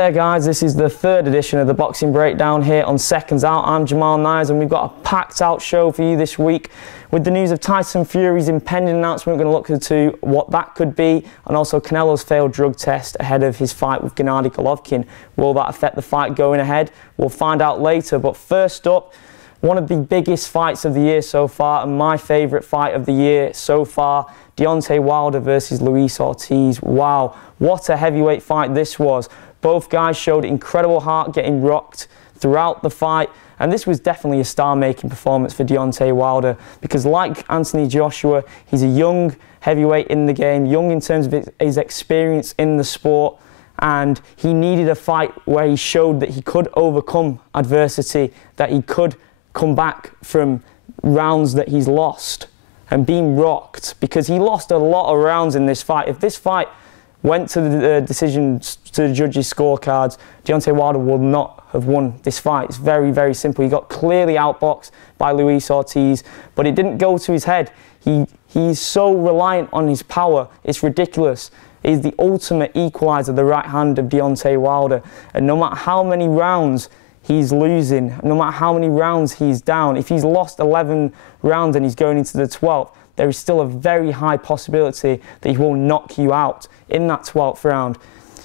there guys, this is the third edition of the Boxing Breakdown here on Seconds Out. I'm Jamal Nyers and we've got a packed out show for you this week with the news of Tyson Fury's impending announcement. We're going to look into what that could be, and also Canelo's failed drug test ahead of his fight with Gennady Golovkin. Will that affect the fight going ahead? We'll find out later, but first up, one of the biggest fights of the year so far, and my favourite fight of the year so far, Deontay Wilder versus Luis Ortiz. Wow, what a heavyweight fight this was. Both guys showed incredible heart, getting rocked throughout the fight, and this was definitely a star-making performance for Deontay Wilder, because like Anthony Joshua, he's a young heavyweight in the game, young in terms of his experience in the sport, and he needed a fight where he showed that he could overcome adversity, that he could come back from rounds that he's lost and being rocked, because he lost a lot of rounds in this fight. If this fight went to the decisions, to the judges' scorecards, Deontay Wilder would not have won this fight. It's very, very simple. He got clearly outboxed by Luis Ortiz, but it didn't go to his head. He's so reliant on his power. It's ridiculous. He's the ultimate equalizer, the right hand of Deontay Wilder. And no matter how many rounds he's losing, no matter how many rounds he's down, if he's lost 11 rounds and he's going into the 12th, there is still a very high possibility that he will knock you out in that 12th round.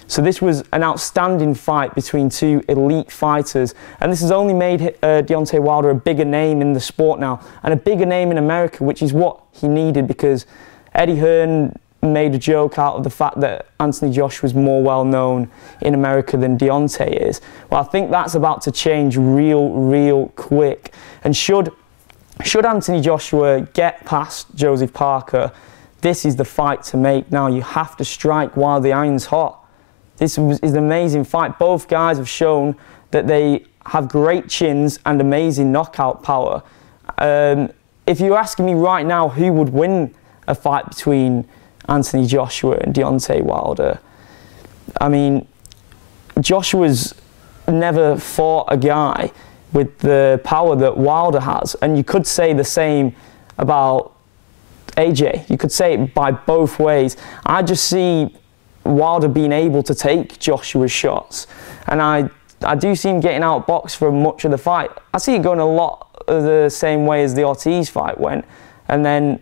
So this was an outstanding fight between two elite fighters, and this has only made Deontay Wilder a bigger name in the sport now, and a bigger name in America, which is what he needed, because Eddie Hearn made a joke out of the fact that Anthony Joshua was more well known in America than Deontay is. Well, I think that's about to change real quick, and should Anthony Joshua get past Joseph Parker, this is the fight to make now. You have to strike while the iron's hot. This is an amazing fight. Both guys have shown that they have great chins and amazing knockout power. If you're asking me right now who would win a fight between Anthony Joshua and Deontay Wilder, I mean, Joshua's never fought a guy with the power that Wilder has, and you could say the same about AJ. You could say it by both ways. I just see Wilder being able to take Joshua's shots, and I do see him getting outboxed for much of the fight. I see it going a lot of the same way as the Ortiz fight went. And then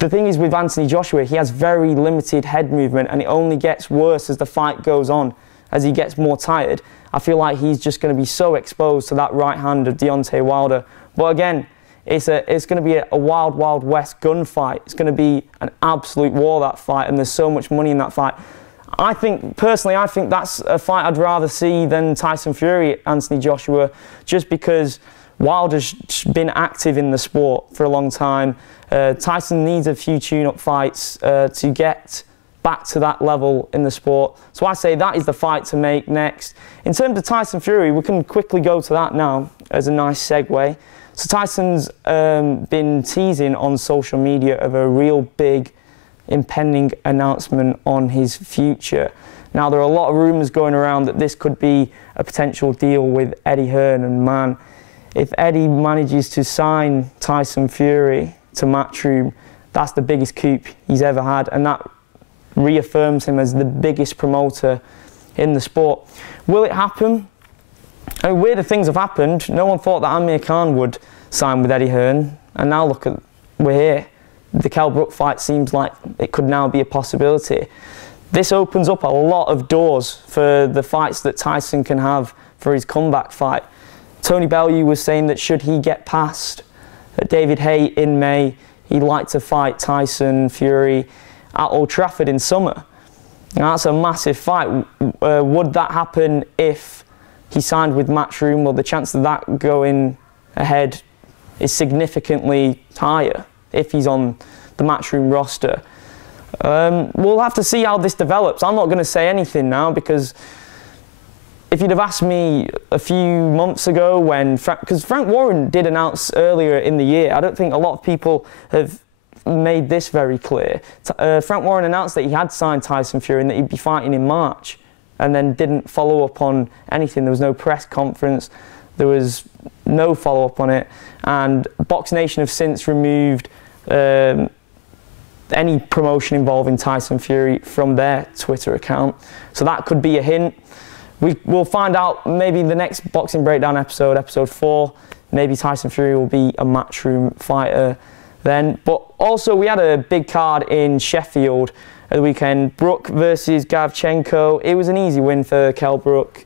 the thing is with Anthony Joshua, he has very limited head movement, and it only gets worse as the fight goes on, as he gets more tired. I feel like he's just going to be so exposed to that right hand of Deontay Wilder. But again, it's going to be a wild west gunfight. It's going to be an absolute war, that fight, and there's so much money in that fight. Personally, I think that's a fight I'd rather see than Tyson Fury, Anthony Joshua, just because Wilder's been active in the sport for a long time. Tyson needs a few tune-up fights to get back to that level in the sport. So I say that is the fight to make next. In terms of Tyson Fury, we can quickly go to that now as a nice segue. So Tyson's been teasing on social media of a real big impending announcement on his future. Now, there are a lot of rumours going around that this could be a potential deal with Eddie Hearn, and man, if Eddie manages to sign Tyson Fury to Matchroom, that's the biggest coup he's ever had, and that reaffirms him as the biggest promoter in the sport. Will it happen? I mean, weirder things have happened. No one thought that Amir Khan would sign with Eddie Hearn, and now look at, we're here. The Kell Brook fight seems like it could now be a possibility. This opens up a lot of doors for the fights that Tyson can have for his comeback fight. Tony Bellew was saying that should he get past David Haye in May, he'd like to fight Tyson Fury at Old Trafford in summer. Now, that's a massive fight. Would that happen if he signed with Matchroom? Well, the chance of that going ahead is significantly higher if he's on the Matchroom roster. We'll have to see how this develops. I'm not going to say anything now, because if you'd have asked me a few months ago when, because Frank Warren did announce earlier in the year, I don't think a lot of people have made this very clear. Frank Warren announced that he had signed Tyson Fury and that he'd be fighting in March, and then didn't follow up on anything. There was no press conference, there was no follow-up on it, and Box Nation have since removed any promotion involving Tyson Fury from their Twitter account. So that could be a hint. we'll find out maybe the next Boxing Breakdown episode, episode 4. Maybe Tyson Fury will be a matchroom fighter then. But also we had a big card in Sheffield at the weekend. Brook versus Gavchenko. It was an easy win for Kell Brook.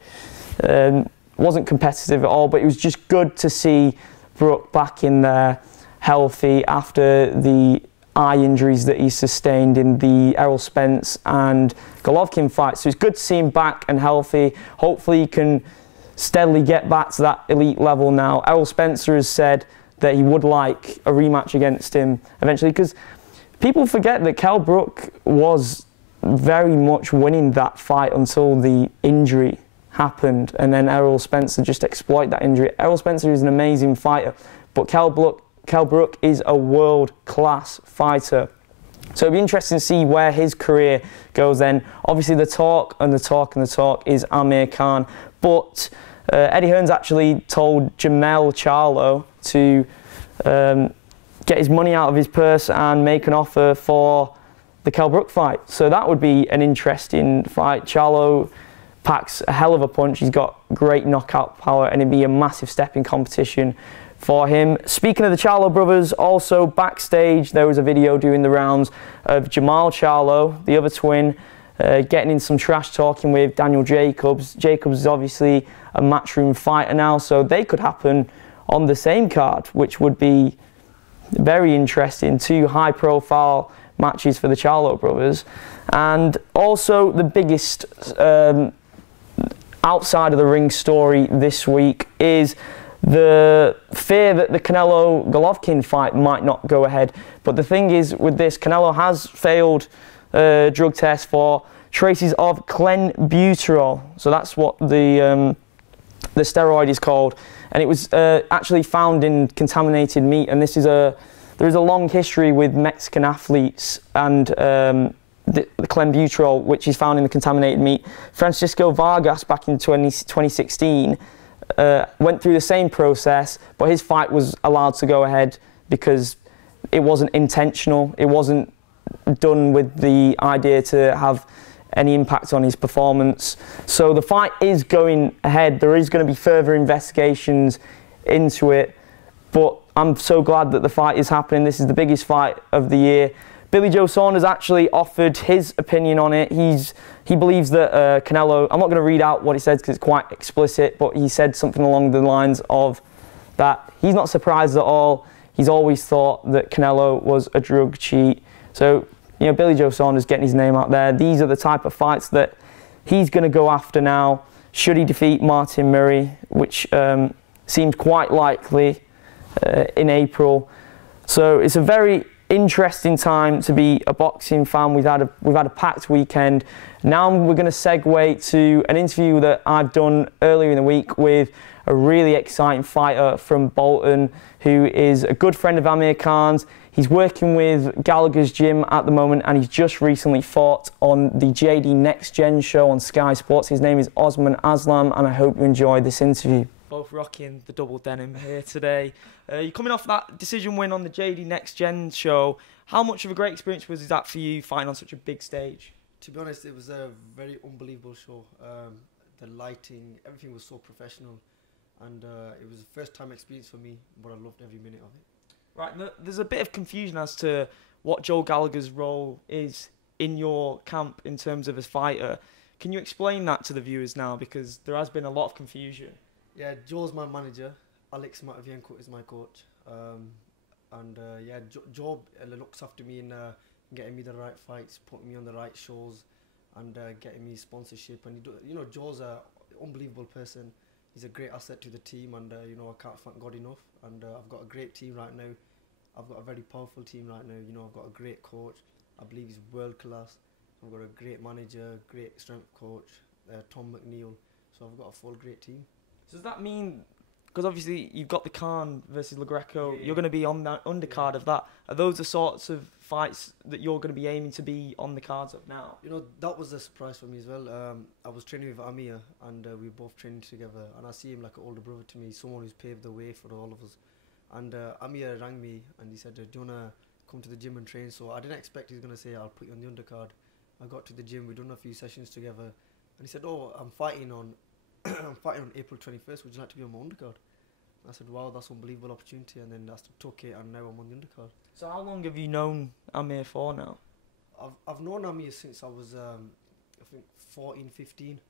Wasn't competitive at all, but it was just good to see Brook back in there, healthy after the eye injuries that he sustained in the Errol Spence and Golovkin fight. So it's good to see him back and healthy. Hopefully he can steadily get back to that elite level now. Errol Spencer has said that he would like a rematch against him eventually, because people forget that Kell Brook was very much winning that fight until the injury happened, and then Errol Spencer just exploited that injury. Errol Spencer is an amazing fighter, but Kell Brook is a world-class fighter. So it'll be interesting to see where his career goes then. Obviously the talk is Amir Khan, but Eddie Hearn's actually told Brook Charlo to get his money out of his purse and make an offer for the Kell Brook fight. So that would be an interesting fight. Charlo packs a hell of a punch. He's got great knockout power, and it'd be a massive step in competition for him. Speaking of the Charlo brothers, also backstage there was a video doing the rounds of Jamal Charlo, the other twin, getting in some trash talking with Daniel Jacobs. Jacobs is obviously a matchroom fighter now, so they could happen on the same card, which would be very interesting. Two high-profile matches for the Charlo brothers. And also the biggest outside of the ring story this week is the fear that the Canelo-Golovkin fight might not go ahead. But the thing is, with this, Canelo has failed drug tests for traces of clenbuterol. So that's what the steroid is called. And it was actually found in contaminated meat. And there is a long history with Mexican athletes and the clenbuterol, which is found in the contaminated meat. Francisco Vargas, back in 2016, went through the same process, but his fight was allowed to go ahead because it wasn't intentional. It wasn't done with the idea to have any impact on his performance. So the fight is going ahead. There is going to be further investigations into it, but I'm so glad that the fight is happening. This is the biggest fight of the year. Billy Joe Saunders actually offered his opinion on it. He believes that Canelo, I'm not going to read out what he said because it's quite explicit, but he said something along the lines of that he's not surprised at all. He's always thought that Canelo was a drug cheat. So, you know, Billy Joe Saunders getting his name out there. These are the type of fights that he's going to go after now, should he defeat Martin Murray, which seems quite likely in April. So it's a very interesting time to be a boxing fan. We've had a packed weekend. Now we're going to segue to an interview that I've done earlier in the week with a really exciting fighter from Bolton who is a good friend of Amir Khan's. He's working with Gallagher's Gym at the moment, and he's just recently fought on the JD Next Gen show on Sky Sports. His name is Osman Aslam, and I hope you enjoy this interview. Both rocking the double denim here today. You're coming off that decision win on the JD Next Gen show. How much of a great experience was that for you, fighting on such a big stage? To be honest, it was a very unbelievable show. The lighting, everything was so professional, and it was a first-time experience for me, but I loved every minute of it. Right, there's a bit of confusion as to what Joe Gallagher's role is in your camp in terms of as fighter. Can you explain that to the viewers now, because there has been a lot of confusion? Yeah, Joe's my manager. Alex Matvienko is my coach. Joe looks after me in getting me the right fights, putting me on the right shows, and getting me sponsorship. And Joe's an unbelievable person. He's a great asset to the team, and I can't thank God enough. And I've got a great team right now. I've got a very powerful team right now. I've got a great coach. I believe he's world class. I've got a great manager, great strength coach, Tom McNeil. So I've got a full great team. So does that mean, because obviously you've got the Khan versus LaGreco, you're going to be on that undercard of that. Are those the sorts of fights that you're going to be aiming to be on the cards of now? That was a surprise for me as well. I was training with Amir, and we were both training together, and I see him like an older brother to me, someone who's paved the way for all of us. And Amir rang me and he said, do you want to come to the gym and train? So I didn't expect he's going to say, I'll put you on the undercard. I got to the gym, we've done a few sessions together, and he said, oh, I'm fighting on I'm fighting on April 21st. Would you like to be on my undercard? I said, wow, that's an unbelievable opportunity. And then I took it, and now I'm on the undercard. So how long have you known Amir for now? I've known Amir since I was, I think, 14, 15.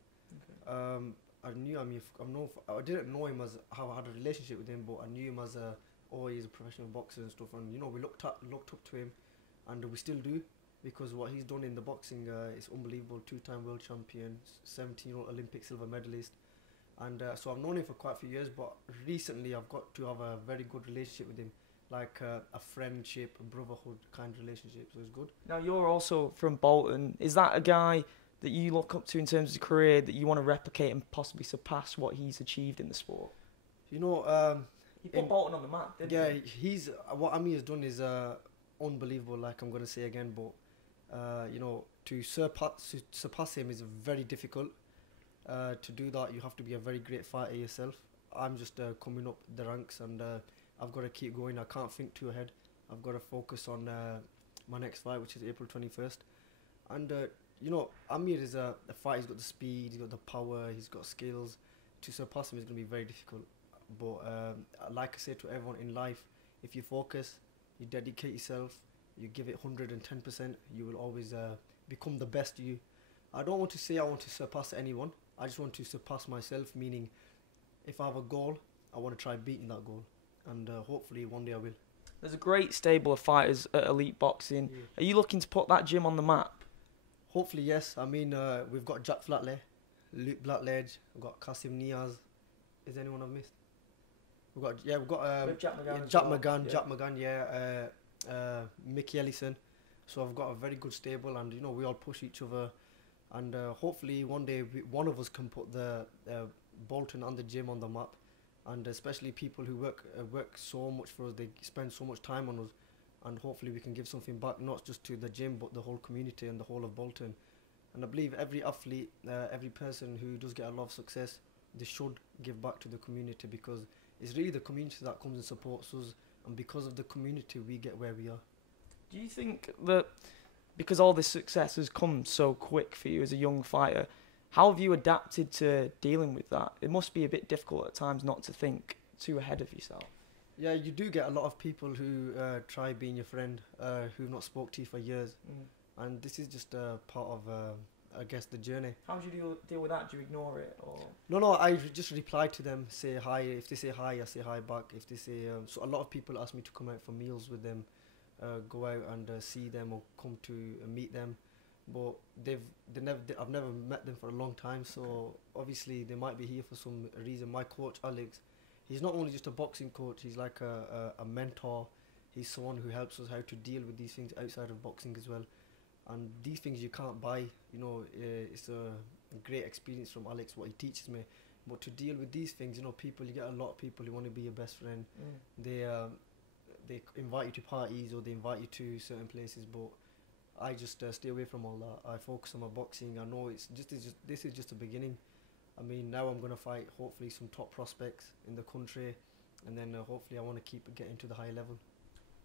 Okay. I knew Amir. I didn't know him as how I had a relationship with him, but I knew him as he's a professional boxer and stuff. And we looked up to him, and we still do, because what he's done in the boxing is unbelievable. 2-time world champion, 17-year-old Olympic silver medalist. And so I've known him for quite a few years, but recently I've got to have a very good relationship with him, like a friendship, a brotherhood kind of relationship, so it's good. Now, you're also from Bolton. Is that a guy that you look up to in terms of career that you want to replicate and possibly surpass what he's achieved in the sport? You know... he put Bolton on the map, didn't he? Yeah, what Amir has done is unbelievable, like I'm going to say again, but, to surpass him is very difficult. To do that, you have to be a very great fighter yourself. I'm just coming up the ranks, and I've got to keep going. I can't think too ahead. I've got to focus on my next fight, which is April 21st. And, Amir is a fighter. He's got the speed, he's got the power, he's got skills. To surpass him is going to be very difficult. But like I say to everyone in life, if you focus, you dedicate yourself, you give it 110%, you will always become the best you. I don't want to say I want to surpass anyone. I just want to surpass myself, meaning if I have a goal, I want to try beating that goal. And hopefully one day I will. There's a great stable of fighters at Elite Boxing. Yeah. Are you looking to put that gym on the map? Hopefully, yes. I mean, we've got Jack Flatley, Luke Blackledge, we've got Kasim Niaz. Is there anyone I've missed? We've got Jack McGann, Mickey Ellison. So I've got a very good stable, and we all push each other. And hopefully one day one of us can put the Bolton and the gym on the map, and especially people who work so much for us, they spend so much time on us, and hopefully we can give something back, not just to the gym but the whole community and the whole of Bolton. And I believe every athlete, every person who does get a lot of success, they should give back to the community, because it's really the community that comes and supports us, and because of the community we get where we are. Do you think that because all this success has come so quick for you as a young fighter, how have you adapted to dealing with that? It must be a bit difficult at times not to think too ahead of yourself. Yeah, you do get a lot of people who try being your friend, who've not spoke to you for years. And this is just part of, I guess, the journey. How do you deal with that? Do you ignore it? Or? No, I just reply to them, say hi. If they say hi, I say hi back. If they say... so a lot of people ask me to come out for meals with them, go out and see them, or come to meet them, but I've never met them for a long time. So obviously they might be here for some reason. My coach Alex, he's not only just a boxing coach, he's like a mentor. He's someone who helps us how to deal with these things outside of boxing as well. And these things you can't buy. It's a great experience from Alex, what he teaches me. But to deal with these things, you get a lot of people who want to be your best friend. They invite you to parties, or they invite you to certain places, but I just stay away from all that. I focus on my boxing. I know this is just the beginning. I mean, now I'm going to fight hopefully some top prospects in the country, and then hopefully I want to keep getting to the high level.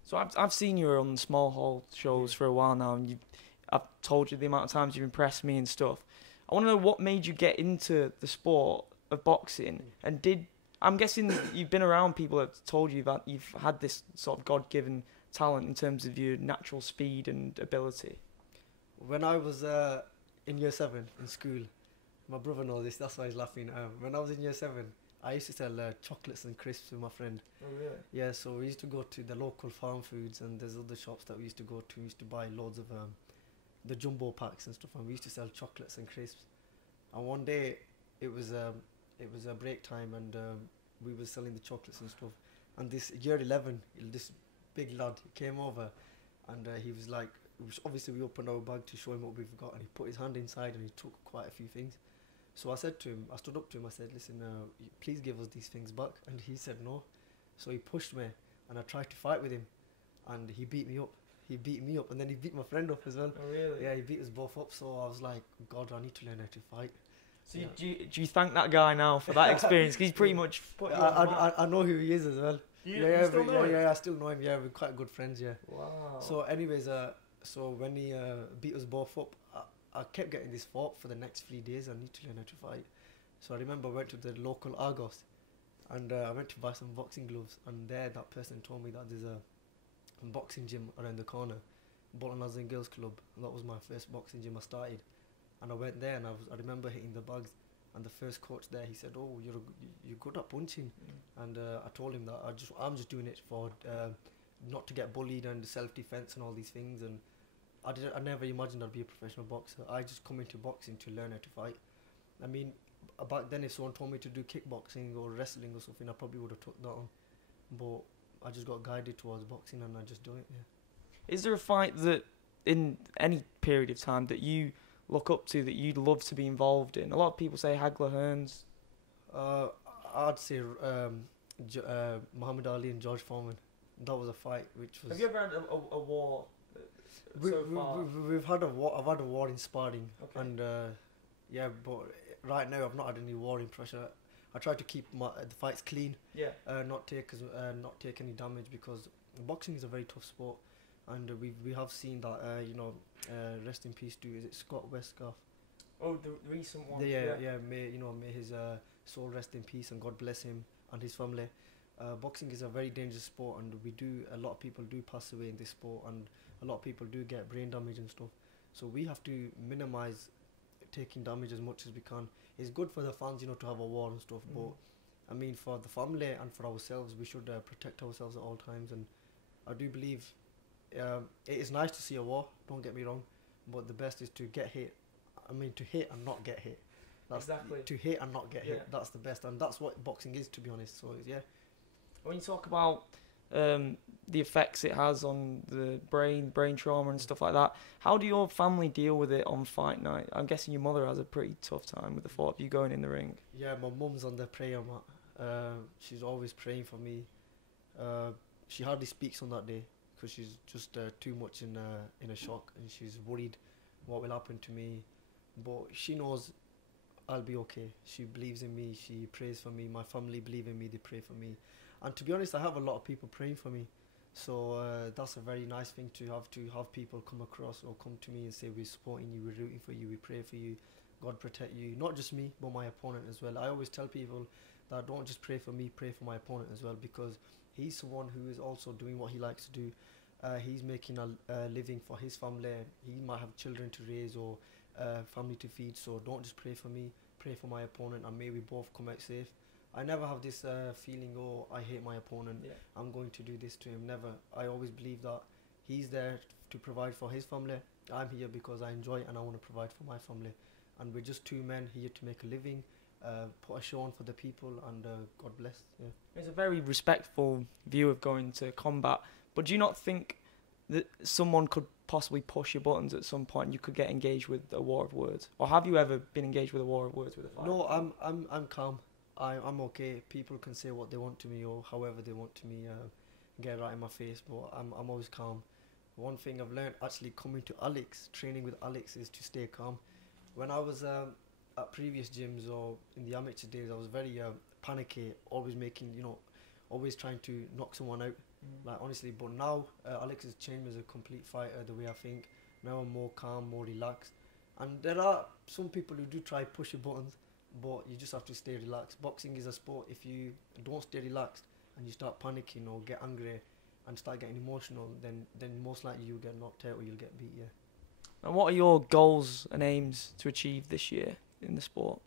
So I've seen you on small hall shows for a while now, and I've told you the amount of times you've impressed me and stuff. I want to know what made you get into the sport of boxing, and I'm guessing you've been around people that have told you that you've had this sort of God-given talent in terms of your natural speed and ability. When I was in year 7 in school, my brother knows this, that's why he's laughing. When I was in year 7, I used to sell chocolates and crisps with my friend. Oh, really? Yeah, so we used to go to the local farm foods, and there's other shops that we used to go to. We used to buy loads of the jumbo packs and stuff, and we used to sell chocolates and crisps. And one day, it was a break time, and we were selling the chocolates and stuff. And this year 11, this big lad, he came over, and he was like, obviously we opened our bag to show him what we've got, and he put his hand inside and he took quite a few things. So I said to him, I stood up to him, I said, listen, please give us these things back. And he said no. So he pushed me, and I tried to fight with him, and he beat me up. He beat me up, and then he beat my friend up as well. Oh, really? Yeah, he beat us both up. So I was like, God, I need to learn how to fight. So yeah. Do you thank that guy now for that experience? 'Cause he's pretty much put you on the map. I know who he is as well. You still know him? Yeah, I still know him. Yeah, we're quite good friends. Yeah. Wow. So, anyways, so when he beat us both up, I kept getting this thought for the next 3 days. I need to learn how to fight. So I remember I went to the local Argos, and I went to buy some boxing gloves, and there that person told me that there's a boxing gym around the corner, Bolton Aslan Girls Club, and that was my first boxing gym I started. And I went there, and I remember hitting the bags, and the first coach there, he said, "Oh, you're good at punching," and I told him that I'm just doing it for not to get bullied and self-defense and all these things. And I never imagined I'd be a professional boxer. I just come into boxing to learn how to fight. I mean, back then, if someone told me to do kickboxing or wrestling or something, I probably would have took that on. But I just got guided towards boxing, and I just do it. Yeah. Is there a fight that, in any period of time, that you look up to, that you'd love to be involved in? A lot of people say Hagler Hearns. I'd say Muhammad Ali and George Foreman. That was a fight which was... Have you ever had a war We've had a war. I've had a war in sparring. Okay. And yeah, but right now I've not had any war in pressure. I try to keep the fights clean. Yeah. Not take any damage, because boxing is a very tough sport, and we have seen that rest in peace to, is it Scott Westcalf? Oh, the recent one. Yeah. May his soul rest in peace, and God bless him and his family. Boxing is a very dangerous sport, and a lot of people do pass away in this sport, and a lot of people do get brain damage and stuff. So we have to minimize taking damage as much as we can. It's good for the fans, to have a war and stuff, but I mean, for the family and for ourselves, we should protect ourselves at all times. And I do believe it is nice to see a war, don't get me wrong, but the best is to get hit. I mean, to hit and not get hit. That's Exactly. To hit and not get hit, that's the best, and that's what boxing is, to be honest. So yeah. When you talk about the effects it has on the brain trauma and stuff like that, how do your family deal with it on fight night? I'm guessing your mother has a pretty tough time with the thought of you going in the ring. Yeah, my mum's on the prayer mat. She's always praying for me. She hardly speaks on that day because she's just too much in a shock, and she's worried what will happen to me. But she knows I'll be okay. She believes in me. She prays for me. My family believe in me. They pray for me. And to be honest, I have a lot of people praying for me. So that's a very nice thing to have people come across or come to me and say, we're supporting you, we're rooting for you, we pray for you, God protect you. Not just me, but my opponent as well. I always tell people that don't just pray for me, pray for my opponent as well, because he's someone who is also doing what he likes to do. He's making a living for his family. He might have children to raise or family to feed. So don't just pray for me, pray for my opponent, and may we both come out safe. I never have this feeling, oh, I hate my opponent, I'm going to do this to him. Never. I always believe that he's there to provide for his family. I'm here because I enjoy it and I want to provide for my family. And we're just two men here to make a living, put a show on for the people, and God bless. Yeah. It's a very respectful view of going to combat, but do you not think that someone could possibly push your buttons at some point? You could get engaged with a war of words, or have you ever been engaged with a war of words with a fighter? No, I'm calm. I'm okay. People can say what they want to me or however they want to me, get right in my face, but I'm always calm. One thing I've learned actually coming to Alex, training with Alex, is to stay calm. When I was at previous gyms or in the amateur days, I was very panicky, always always trying to knock someone out, like honestly. But now Alex has changed me as a complete fighter, the way I think. Now I'm more calm, more relaxed. And there are some people who do try push your buttons, but you just have to stay relaxed. Boxing is a sport. If you don't stay relaxed and you start panicking or get angry and start getting emotional, then most likely you'll get knocked out or you'll get beat. Yeah. And what are your goals and aims to achieve this year in the sport?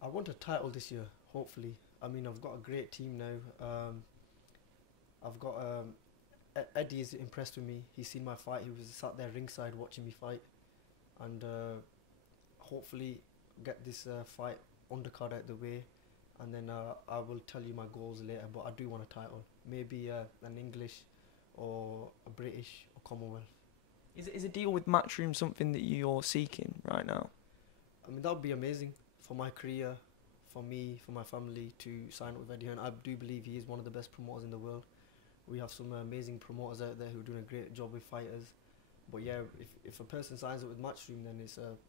I want a title this year, hopefully. I mean, I've got a great team now. I've got Eddie is impressed with me. He's seen my fight. He was sat there ringside watching me fight, and hopefully get this fight undercard out the way, and then I will tell you my goals later. But I do want a title, maybe an English or a British or Commonwealth. Is a deal with Matchroom something that you're seeking right now? I mean, that would be amazing for my career, for me, for my family, to sign up with Eddie Hearn. I do believe he is one of the best promoters in the world. We have some amazing promoters out there who are doing a great job with fighters. But yeah, if a person signs up with Matchroom, then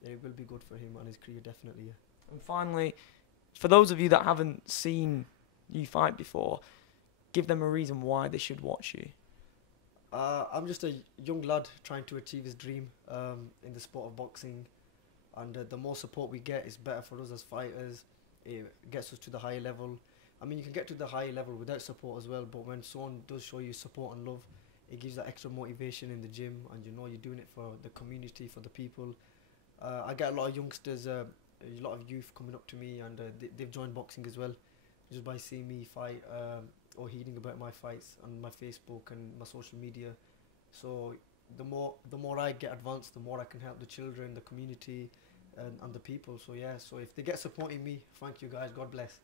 it will be good for him and his career, definitely. Yeah. And finally, for those of you that haven't seen you fight before, give them a reason why they should watch you. I'm just a young lad trying to achieve his dream in the sport of boxing, and the more support we get is better for us as fighters. it gets us to the higher level. I mean, you can get to the higher level without support as well, but when someone does show you support and love, it gives that extra motivation in the gym, and you know you're doing it for the community, for the people. I get a lot of youngsters, a lot of youth coming up to me, and they've joined boxing as well, just by seeing me fight or hearing about my fights on my Facebook and my social media. So the more I get advanced, the more I can help the children, the community, and the people. So yeah, so if they get supporting me, thank you guys, God bless.